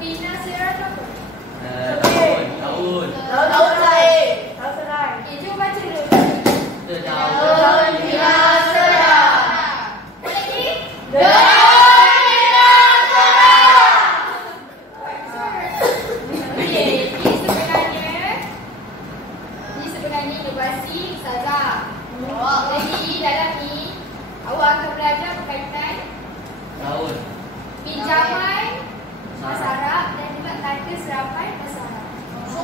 Bina Serai tu apa? Tahun. Tahun lain. Tahun Serai. Okay, cuba baca dulu. Tahun Bina Serai. Apa lagi? Ini sebenarnya inovasi Ustazah. Jadi dalam ni awak akan belajar berkaitan Tahun. pinjaman bahasa Arab dan juga tanda serapan bahasa Arab.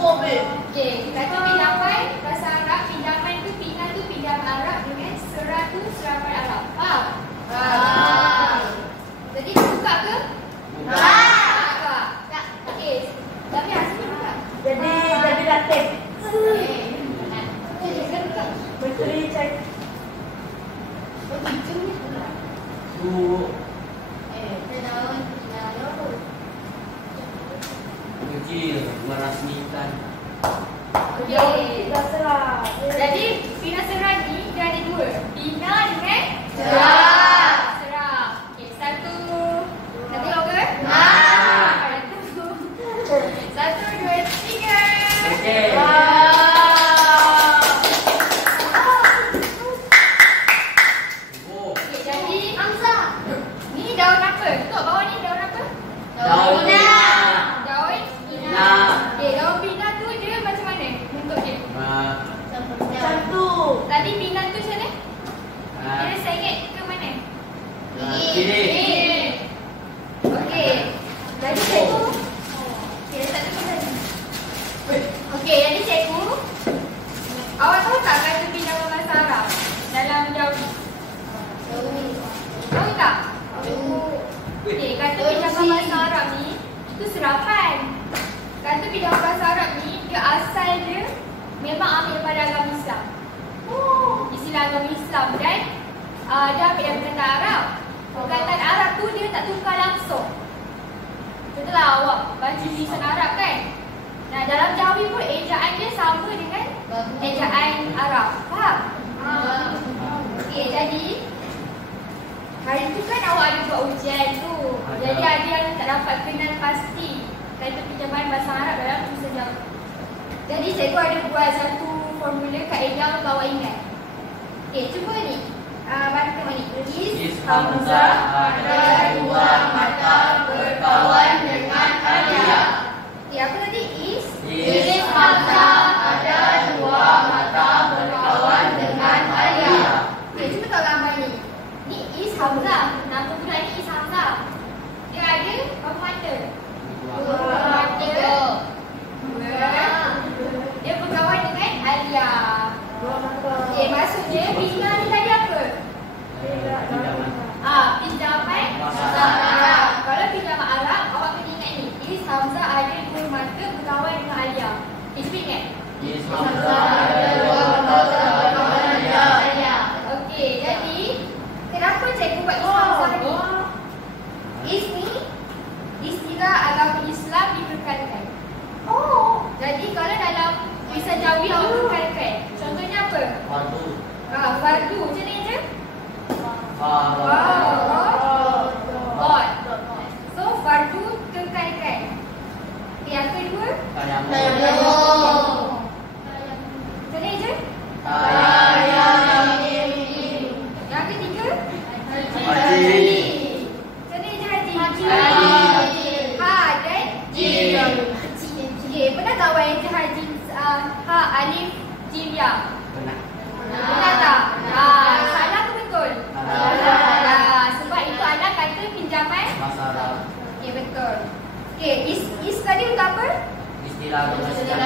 Okey, kata pinjaman bahasa Arab, pinjaman tu pinjaman Arab dengan serat tu serapan Arab. Faham? Jadi buka ke? Buka. Buka. Okey. Tapi hasilnya buka. Jadi datif. Okey. Jangan buka. Menteri cek. Oh, hijau ni pula. Kecil merasmikan. Okey. Bina Serai. Jadi Bina Serai ni dia ada dua. Bina dengan Serai. Serai. Okey, satu. Nak tengok ke? Satu, dua, tiga. Okey. Okey, jadi ni daun apa? Tengok bawah ni daun apa? Daun Bina. Daun Bina. Bina. Okey, daun Bina tu dia macam mana bentuk dia? Satu. Tadi Bina tu macam mana? Dia sengit ke mana? Kiri. Okey. Jadi cikgu. Okey, satu kali. Okey, jadi cikgu. Awak tahu tak kata pinjaman bahasa Arab dalam Jawi? Tahu tak? Okey, kata pinjaman bahasa Arab ni itu serapan. Kata pinjaman bahasa Arab ni dia asal dia memang ambil daripada agama Islam. Istilah agama Islam dan dia ambil daripada kata Arab. Perkataan Arab tu dia tak tukar langsung. Betul lah awak baca tulisan Arab kan? Nah, dalam Jawi pun ejaan dia sama dengan ejaan Arab. Faham? Okey, jadi hari tu kan awak ada buat ujian tu. Jadi ada yang tak dapat kenal pasti kata pinjaman bahasa Arab dalam tulisan Jawi. Jadi cikgu ada buat satu formula kaedah untuk awak ingat. Okey, cuba ni. Bantu ni. Is Hamzah ada dua mata berkawan dengan Aliyah. Okey, apa tadi? Is Hamzah ada dua mata berkawan dengan Aliyah. Okey, cuba tengok gambar ni. Ni Is Hamzah. Nama budak ni Is Hamzah. Dia ada berapa mata? Dua mata. Dia berkawan dengan Aliyah. Okey, maksudnya Bina ni tadi apa? Pinjaman bahasa Arab. Kalau pinjaman Arab, awak kena ingat ni. Is Hamzah ada dua mata berkawan dengan Aliyah. Cuba ingat. Hamzah ada dua mata berkawan dengan Aliyah. Okey, jadi kenapa cikgu buat Is Hamzah ni? Is ni istilah agama Islam diperkenalkan. Jadi kalau dalam tulisan Jawi awak perkenalkan. Contohnya apa? Fardu. Fardu. Macam ni je? Fardu. God. So fardu tekankan. Yang kedua? Tayammum. Macam ni je? Tayammum. Yang ketiga? Haji. Macam ni je haji? Haji. Ha dan Jim. Okey, pernah tak awak yang haji ha alif jim ya? Pernah. Benar tak? Salah ke betul? Sebab itu anda kata pinjaman. Bahasa Arab. Okey, betul. Okey, is tadi untuk apa? Istilah agama Islam.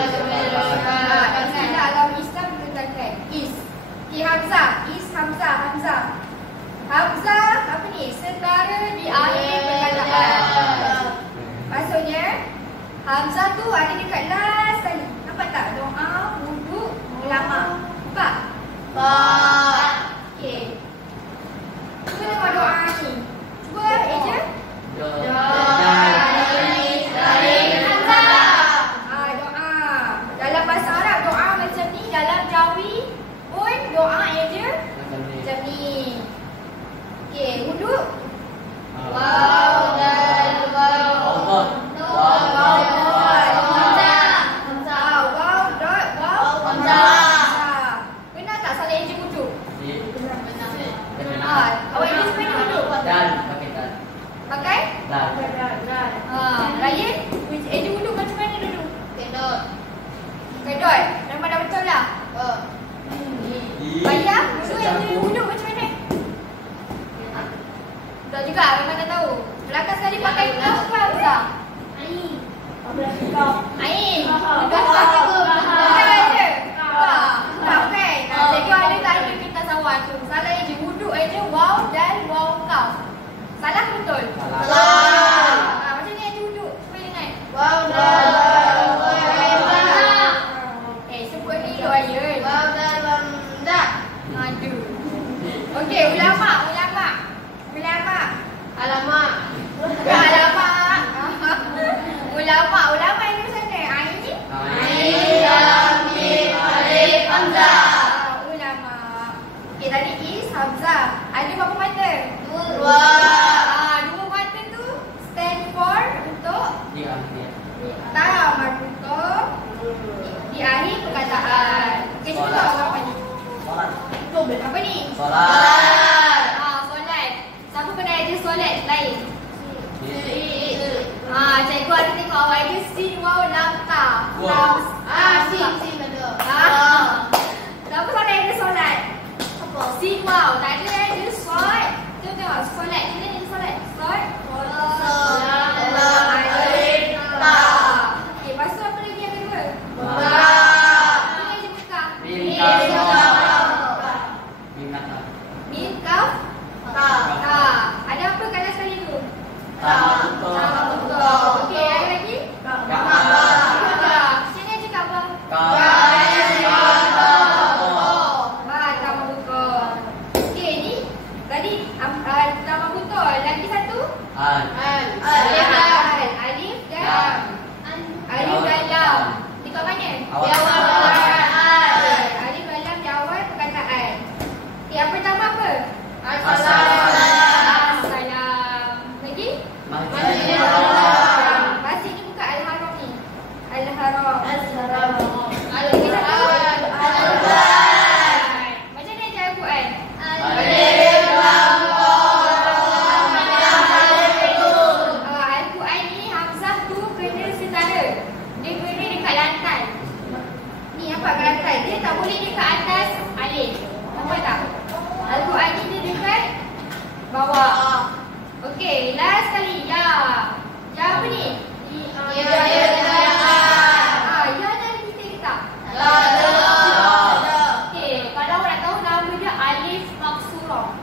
Istilah agama Islam dikatakan is. Okey, Hamzah. Is Hamzah. Hamzah apa ni? Setara di akhir perkataan. Maksudnya Hamzah tu ada dekat last kali. Nampak tak? Doa, wuduk, ulama. Nampak? Okey. Cuba tengok doa ni. Cuba Eja. Doa. Dalam bahasa Arab doa macam ni. Dalam Jawi pun doa Eja macam ni. Okey, wuduk. Wow. Salah ke betul? Salah. Macam ni Aji duduk. Cuba dengar. Wow dah. Sebut dulu Ayun. Wow dah. Aduh. Okey, ulama. Alamak. Alamak. Ulama ini macam mana? Ain? Ain, lam, mim, alif, hamzah. Ulama. Okey, tadi is hamzah. Ada berapa mata? Dua. Dua mata tu stand for untuk Dia. untuk di akhir perkataan. Okey, cuba apa ni? Solat. Apa ni? Solat. Solat. Siapa pernah ada solat lain? Cikgu ada tengok awak ada sin, waw, lam, ta. Sin ada. Siapa solat ada solat? Apa? Sin, waw. Tak ada ada solat. Tengok solat. Kita ni solat. Solat. Alif, ta. Okey, lepas tu apa lagi yang kedua? Buka. Ini je buka. Mim, kaf, ta. Ada apa kalau sekali tu? Okey, ada lagi? Sini aja Kaabah. Taman buka. Okey, ni tadi taman buka. Lagi satu? Alif dan lam. Dekat mana? Alif dan lam jawab perkataan. Okey, apa nama apa? Assalam. Lagi? Masih ni buka Al-Haram ni. Al-Haram. Lagi satu? Macam mana ajar Al-Quran? Al-Quran ni hamzah tu kena setara. Dia kena dekat lantai. Ni nampak kat lantai. Dia tak boleh dekat atas alif. Nampak tak? Al-Quran ni dia dekat bawah. Okey, last kali. Ya. Ya apa ni? Ya ada kita ke tak? Okey, kalau awak nak tahu nama dia alif maksurah.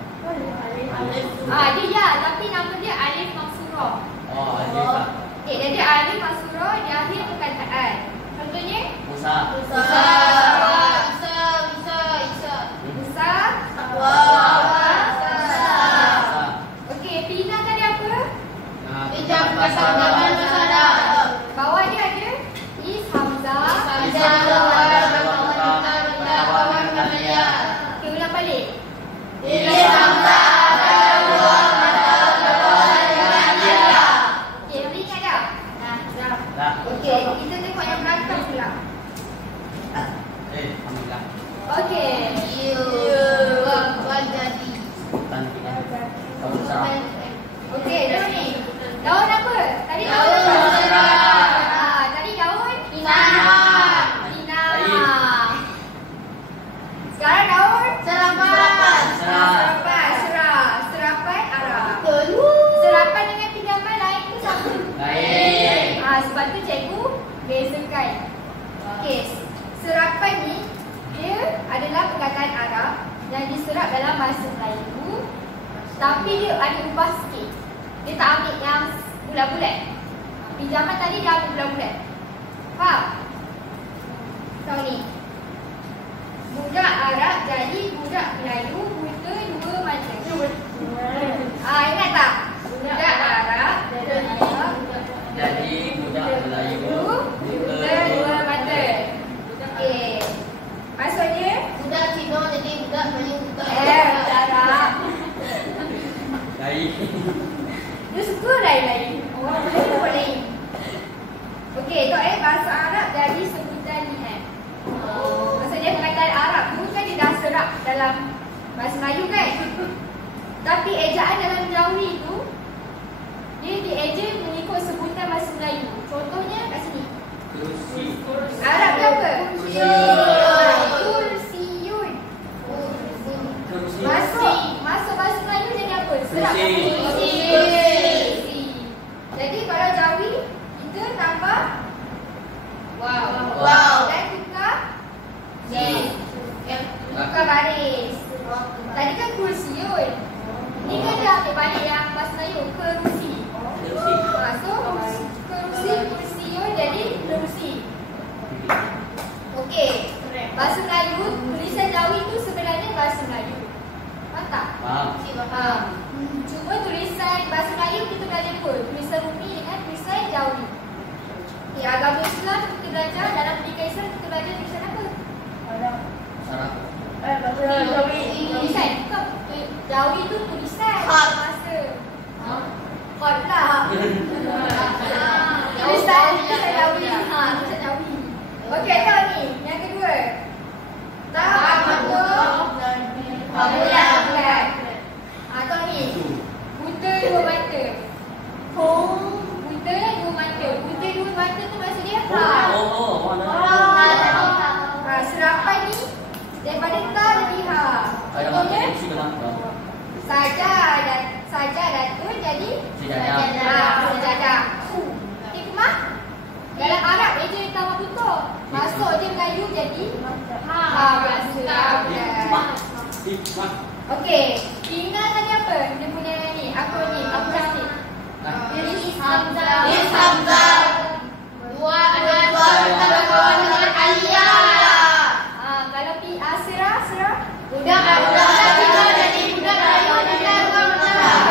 Dia ya, tapi nama dia alif maksurah. Okey, jadi alif maksurah di akhir perkataan. Contohnya? Musa. Isa. Okey, Pina tadi apa? Pinjam perkataan masalah. Bawah dia ada is hamzah. Okey, ulang balik. Okey, boleh ingat dah? Okey, kita tengok yang belakang pula. Alhamdulillah. Okey. Okey, daun ni. Daun apa? Tadi daun. Tadi daun pinang. Sekarang daun serapan Arab. Serapan dengan pinjaman lain ke sama? Sebab tu cikgu bezakan. Okey, serapan ni dia adalah perkataan Arab yang diserap dalam bahasa Melayu, tapi dia ada ubah sikit. Dia tak ambil yang bulat-bulat. Pinjaman tadi dia ambil bulat-bulat. Faham? Tahu ni. Budak Arab jadi budak Melayu, buta dua mata. Ingat tak? Budak Arab Jadi budak Melayu buta dua mata. Okey. Maksudnya Budak Cina jadi budak Melayu. Arab. Baik. Dia suka lain-lain. Orang Melayu pun lain. Okey, tengok bahasa Arab jadi sebutan ni maksudnya perkataan Arab tu kan dia dah serap dalam bahasa Melayu kan. Tapi ejaan dalam Jawi tu dia dieja mengikut sebutan bahasa Melayu. Contohnya kat sini. Arab tu apa? Kursiyun. Masuk bahasa Melayu jadi apa? Serap kursi. Jadi kalau Jawi kita tambah wow. Dan tukar tukar baris. Tadi kan kursiun. Ni Ini kan dia ambil balik yang bahasa Melayu, kerusi. So, kerusi jadi kerusi. Okey. Bahasa Melayu, tulisan Jawi tu sebenarnya bahasa Melayu. Faham tak? Faham. Cuma tulisan bahasa Melayu kita belajar dua. Tulisan Rumi dengan tulisan Jawi. Okay, agama Islam kita belajar, dalam pendidikan Islam kita belajar tulisan apa? Sarah. Tulisan. Bukan. Jawi tu tulisan. Bahasa. Kod lah. Tulisan Jawi. Tulisan Jawi. Okey, tahu ni. Yang kedua. Tahu apa tu? Bulan. Tahu ni. Buta dua mata. Buta dua mata. Buta dua mata tu maksud dia ha. Serapan ni daripada ta lebih ha. Contohnya saja dan tu jadi sajadah. Okey, Kumah? Dalam Arab eja tambah tutup. Masuk je Melayu jadi okey. Tinggal tadi apa? Dia punya ni, akronim, apa nanti? Hamzah. Dua dengan aliyah. Kalau pi serah Budak kita jadi budak Melayu dan budak Mataram.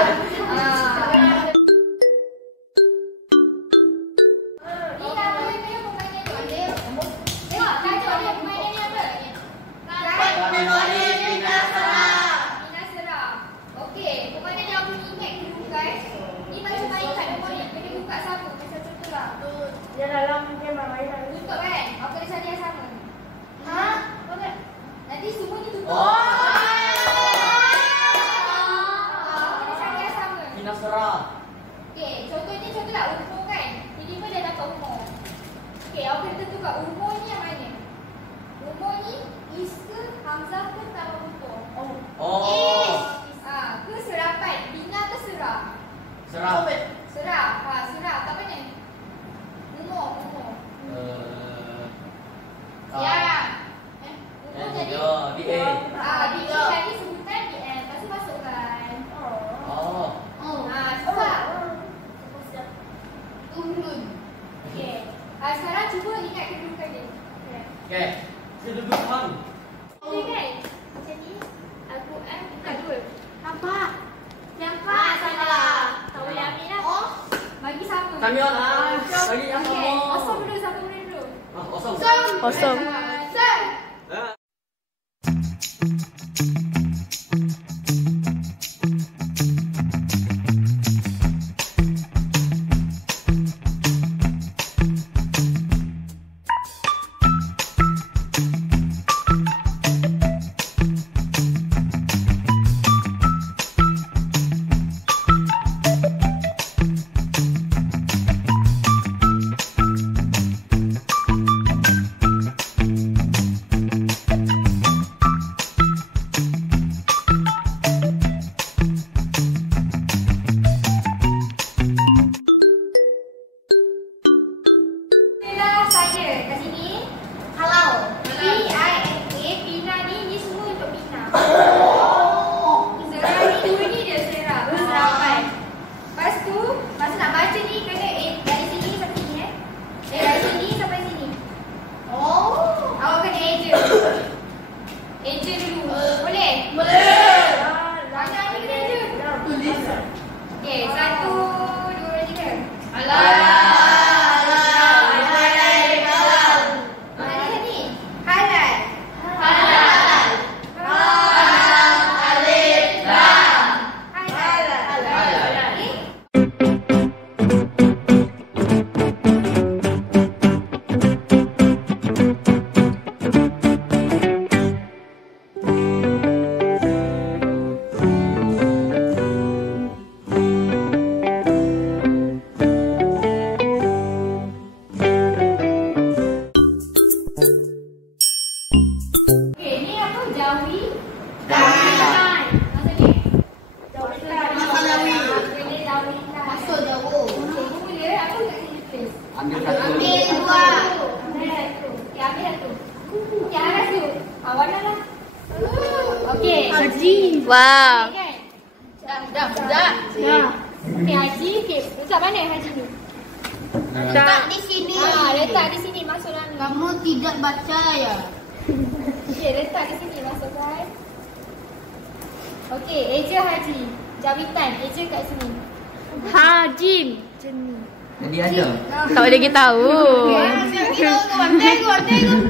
Ni apa dia permainan ni? Tengok tajuk dia permainan ni apa? Bina Serah. Okey, permainan yang aku ingat kedudukan. Ni macam mainkan nombor ni. Kena buka sama macam contohlah. Dia dalam game mainan. Tutup kan? Apa dia sana yang sama? Nanti semua ni tutup. Dia sana yang sama. Bina Sarah. Okey, contohlah umur kan. Jadi pun dah dapat umur. Okey, awak kena tentukan umur ni yang mana? Umur ni is ke Hamzah ke tambah tutup? Ke serapan? Bina ke serah? Sarah. Serah. Serah. Tak apa ni? Umur. Ya. Umur jadi BA. BA jadi sebutan BM. Lepas tu masukkan. Susah. Umrun. Okey. Sekarang cuba ingat kedudukan dia. Okey. Seduduk bang. Okey kan? Macam ni. Al-Quran tingkat dua. Nampak? Salah. Tak boleh ambil lah. Bagi sama. Tamion bagi yang Okey. sama. Kosong dulu. Siapa boleh dulu? Kosong. Saya kat sini. Halau. Pina. Pina ni semua untuk Pina. Serah ni dua ni dia serah. Serapan. Lepas tu, masa nak baca ni kena dari sini sampai sini dari sini sampai sini. Awak kena eja. Eja dulu. Boleh? Tangan ni kena eja. Okey, 1, 2, 3. Ambil satu. Ambil dua. Ambil satu. Okay, ambil satu. Yang atas tu. Warna lah. Okey. Wow. Okay, kan? Dah, dah. Okay, Haji. Okay, letak mana Haji ni? Letak di sini. Letak di sini, masuk dalam ni. Kamu tidak baca ya? Okay, letak di sini, masukkan. Okay, eja Haji. Jawitan, eja kat sini. Jim. Jadi ada. Tak boleh kita tahu. Tengok, tengok.